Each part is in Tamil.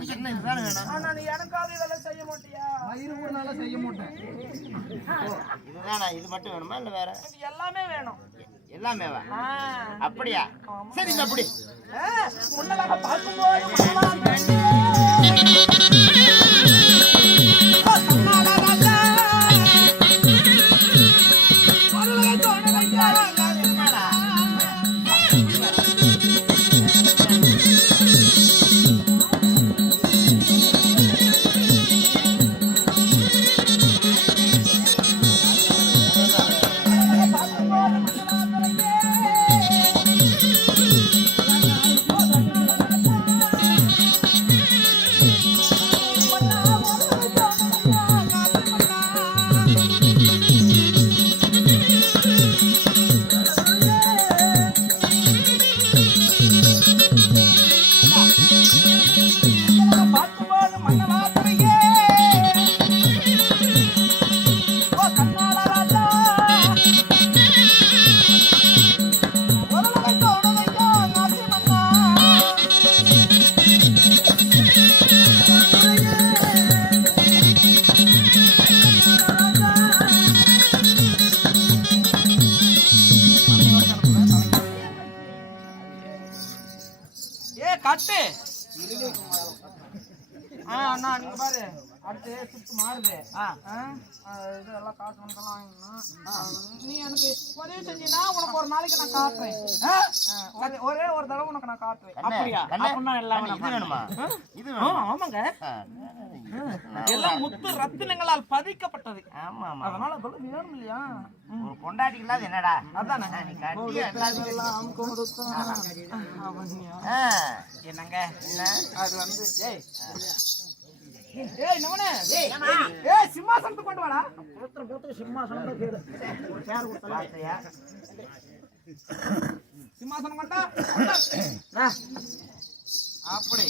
உனக்கு என்ன இதுதானே வேணும் ஆனா நீ எனக்காக இதெல்லாம் செய்ய மாட்டியா? மயிறு கூட நல்லா செய்ய மாட்டேன். இதுதானா இது மட்டும் வேணுமா இல்ல வேற? இது எல்லாமே வேணும். எல்லாமே. அப்படியா? சரி இந்த அப்படி. முன்னதாக பார்க்கும்போது கட்டு ஆ அண்ணா நீங்க பாரு. அடுத்து சுத்து மாறுது. ஆ. ஆ, இது எல்லாம் காசு வந்தெல்லாம் வாங்கணும். நீ எனக்கு உதவி செஞ்சீங்கன்னா உனக்கு ஒரு நாளைக்கு நான் காட்டுறேன். ஒரே- ஒரே தடவை உனக்கு நான் காட்டுறேன் அப்படியா? அப்படின்னா எல்லாம் இது வேணுமா? இது ஆமாங்க. எல்லாம் முத்து ரத்தினங்களால் பதிக்கப்பட்டது. ஆமா ஆமா. அதனால அதெல்லாம் வேணும் இல்லையா? ஒரு பொண்டாட்டிக்கு இல்லாத என்னடா? அதானே. என்னங்க? என்ன? அது வந்து ஏய். ஏய் நவனே ஏய் சிம்மாசனத்துக்கு கொண்டு வாடா போத்துற போத்துற சிம்மாசனம் கேடு ஒரு சேர் கொடுத்தலாம்? சிம்மாசனம் கொண்டா. அப்படி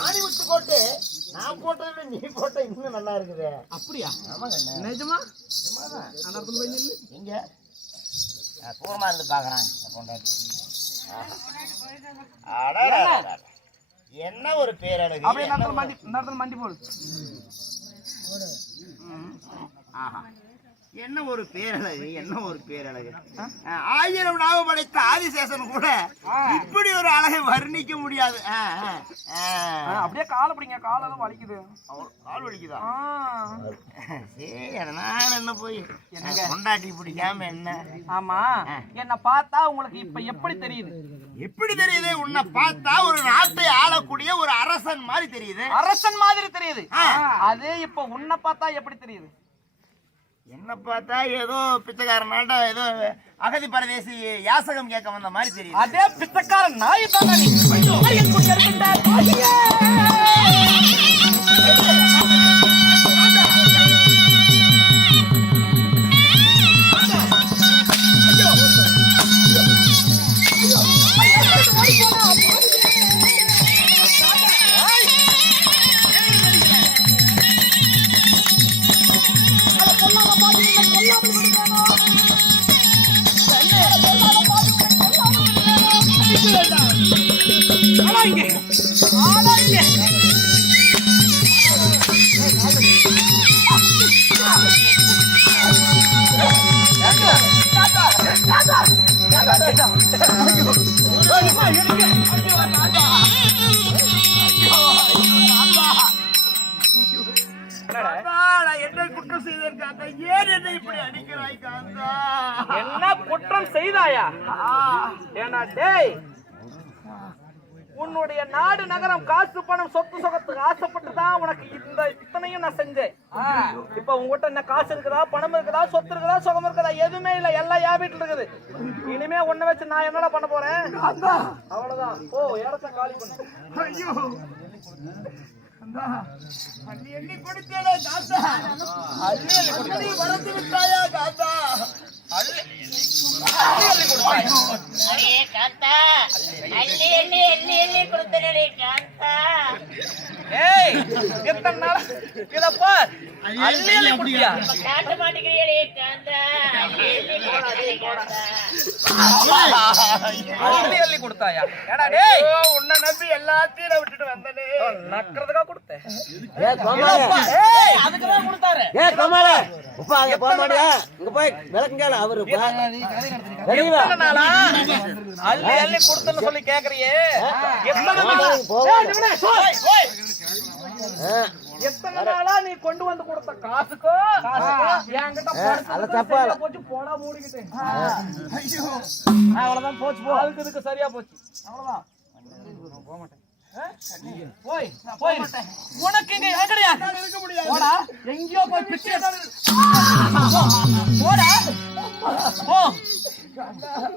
ஆணி விட்டு போட்டு நான் போட்டதை நீ போட்ட இன்னும் நல்லா இருக்குது அப்படியா ஆமாங்க. நிஜமா. அந்த இடத்துல போய் நில்லு எங்க தூரமா இருந்து பாக்குறேன். என்ன ஒரு பேரழகு? அப்படியே ஒரு- மண்டி இந்த இடத்துல மண்டி போடு. ஆஹா. என்ன ஒரு பேரழகு என்ன ஒரு பேரழகு? ஆயிரம் நாம படைத்த ஆதிசேஷன் கூட இப்படி ஒரு அழகை வர்ணிக்க முடியாது. அப்படியே காலை பிடிங்க காலெல்லாம் வலிக்குது. கால் வலிக்குதா. சரி நான் என்ன போய் கொண்டாட்டி பிடிக்காம என்ன? ஆமா. என்ன பார்த்தா உங்களுக்கு இப்ப எப்படி தெரியுது? எப்படி தெரியுது? உன்னை பார்த்தா ஒரு நாட்டை ஆளக்கூடிய ஒரு அரசன் மாதிரி தெரியுது. அரசன் மாதிரி தெரியுது. அது இப்ப உன்னை பார்த்தா எப்படி தெரியுது? என்ன பார்த்தா ஏதோ பிச்சைக்காரனாட்ட ஏதோ அகதி பரதேசி யாசகம் கேட்க வந்த மாதிரி தெரியும் அதே பிச்சைக்காரன் நாய் தாங்க என்ன குற்றம் செய்தேன் காந்தா ஏன் என்னை இப்படி அடிக்கிறாய் காந்தா? என்ன குற்றம் செய்தாயா? ஏன்னா டேய் உன்னுடைய நாடு நகரம் காசு பணம் சொத்து சொகத்துக்கு ஆசைப்பட்டு தான் உனக்கு இந்த இத்தனையும் நான் செஞ்சேன். இப்ப உங்ககிட்ட என்ன காசு இருக்குதா பணம் இருக்குதா சொத்து இருக்குதா சுகம் இருக்குதா எதுவுமே இல்ல. எல்லாம் என் வீட்டுல இருக்குது. இனிமே உன்னை வச்சு நான் என்னடா பண்ண போறேன்? அவ்வளவுதான். ஓ இடத்த காலி பண்ணு. அள்ளி எண்ணி கொடுத்தேனே காந்தா அள்ளி விட்டாயா காத்தா அள்ளி அள்ளி கொடுத்தேன் எத்தனை நாள்? இத பார். அள்ளி அள்ளி குடியா இப்ப காட்ட மாட்டேங்கிறீடே காத்தா அள்ளி அள்ளி கொடுத்தனே காத்தா அள்ளி அள்ளி கொடுத்தாயா? ஏடா டேய். உன்னை நம்பி எல்லாத்தையும் நான் விட்டுட்டு வந்தனே. நக்கிறதுக்கா கொடுத்தேன் ஏ கோமாளி. ஏய் அதுக்கு தான் கொடுத்தாரு. ஏ கோமாளி. உப்பா அங்க போக மாட்டியா இங்க போய் விளக்குங்க அவரு பா. வெளிய வா. எத்தனை நாளா? அள்ளி அள்ளி கொடுத்தன்னு சொல்லி கேக்குறியே. எத்தனை நாளா? எத்தனை நாளா நீ கொண்டு வந்து கொடுத்த காசுக்கோ? என்கிட்ட போச்சு போடா மூடிக்கிட்டேன் அவ்வளவுதான் போச்சு போ. அதுக்கு இதுக்கு சரியா போச்சு. அவ்வளவுதான்? போய் போய். உனக்கு இங்க எங்கடியா? இருக்க முடியாது. போடா. எங்கேயோ போய் பிச்சை போடா. போ. காலில்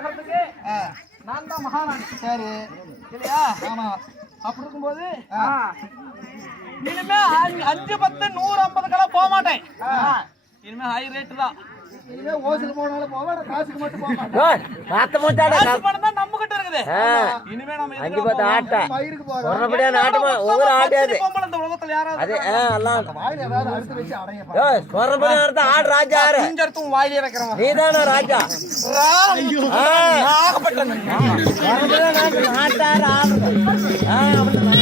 நகரத்துக்கு நான் தான் மகாராணி. சரி. இல்லையா? ஆமா. அப்படி இருக்கும்போது இனிமே அஞ்சு- பத்து நூறு ஐம்பதுக்கெல்லாம் போக மாட்டேன். இனிமே ஹை ரேட் தான். இனிமே ஓசில் போனாலும் போவேன் காசுக்கு மட்டும் போக மாட்டேன் ஏய், பார்த்த மாட்டாடா காசு பணம் தான் நம்ம கிட்ட இருக்குது. ஆ, இனிமே நம்ம அஞ்சு எதுக்கு பத்து ஆட்ட மயிருக்கு போறேன் சொன்னபடியா நாட்டுமா ஒவ்வொரு ஆட்டாது பொம்பளை இந்த உலகத்துல யாராவது அது ஆ, எல்லாம். வாயில் ஏதாவது அழுத்து வச்சு அடைய ஏய், சொன்னபடியா நடத்த ஆடு ராஜா யாரு? குஞ்செடுத்து வாயிலே வைக்கிறவன் நீதானா ராஜா. ஆ, சொன்னபடியா நாட்டு ஆட்டாரு ஆடுறது ஆ, அவன்தான்